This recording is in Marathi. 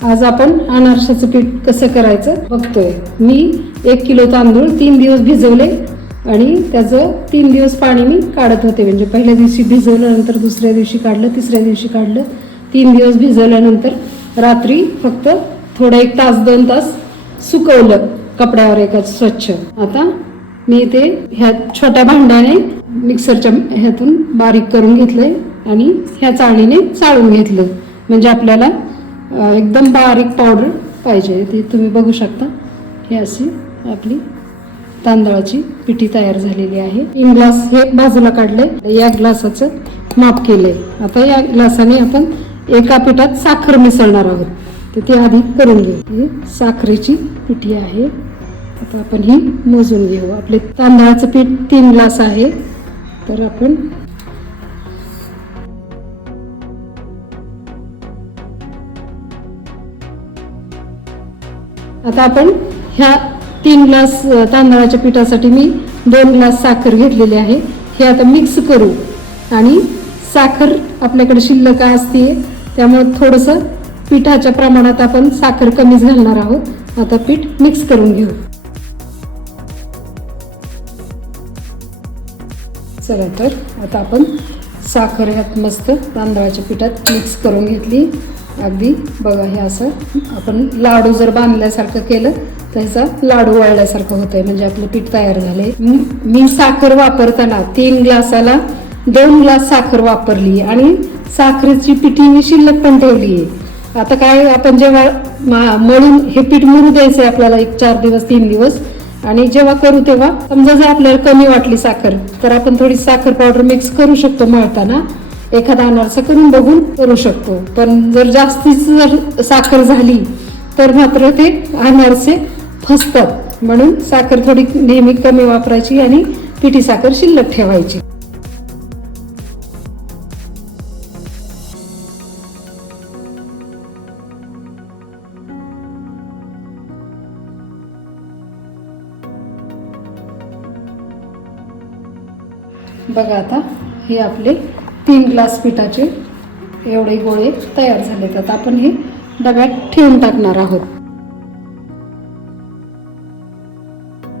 आज आपण अनारशाचं पीठ कसं करायचं बघतोय। मी 1 किलो तांदूळ 3 दिवस भिजवले आणि त्याचं 3 दिवस पाणी मी काढत होते। म्हणजे पहिल्या दिवशी भिजवलं, नंतर दुसऱ्या दिवशी काढलं, तिसऱ्या दिवशी काढलं। 3 दिवस भिजवल्यानंतर रात्री फक्त थोडं 1 तास 2 तास सुकवलं कपड्यावर एका स्वच्छ। आता मी ते ह्या छोट्या भांड्याने मिक्सरच्या ह्यातून बारीक करून घेतलंय आणि ह्या चाळणीने चाळून घेतलं। म्हणजे आपल्याला एकदम बारीक पावडर पाहिजे। ते तुम्ही बघू शकता। हे अशी आपली तांदळाची पिठी तयार झालेली आहे। 3 ग्लास हे बाजूला काढले, या ग्लासाचं माप केले। आता या ग्लासाने आपण एका पिठात साखर मिसळणार आहोत, तर ते आधी करून घेऊ। ही साखरेची पिठी आहे। आता आपण ही मोजून घेऊ। आपले तांदळाचं पीठ 3 ग्लास आहे, तर आपण आता आपण ह्या 3 ग्लास तांदळाच्या पिठासाठी मी 2 ग्लास साखर घेतलेली आहे। हे आता मिक्स करू आणि साखर आपल्याकडे शिल्लक असते, त्यामुळे थोडंसं पिठाच्या प्रमाणात आपण साखर कमीच घालणार आहोत। आता पीठ मिक्स करून घेऊ। चला तर आता आपण साखर ह्यात मस्त तांदळाच्या पिठात मिक्स करून घेतली। अगदी बघा, हे असं आपण लाडू जर बांधल्यासारखं केलं तर ह्याचा लाडू वळल्यासारखं होतंय। म्हणजे आपलं पीठ तयार झालंय। मी साखर वापरताना 3 ग्लासाला 2 ग्लास साखर वापरली आणि साखरेची पिठी मी शिल्लक पण ठेवली आहे। आता काय, आपण जेव्हा मळून हे पीठ मुरू द्यायचंय आपल्याला 4 दिवस 3 दिवस, आणि जेव्हा करू तेव्हा समजा जर आपल्याला कमी वाटली साखर तर आपण थोडी साखर पावडर मिक्स करू शकतो। मळताना एखादा अनारसा करून बघून करू शकतो। पण जर जास्तीच जर साखर झाली तर मात्र ते अनारसे फसतात। म्हणून साखर थोडी नेहमी कमी वापरायची आणि पिठी साखर शिल्लक ठेवायची। बघा, आता हे आपले 3 ग्लास पिठाचे एवढे गोळे तयार झालेत। आता आपण हे डब्यात ठेवून टाकणार आहोत।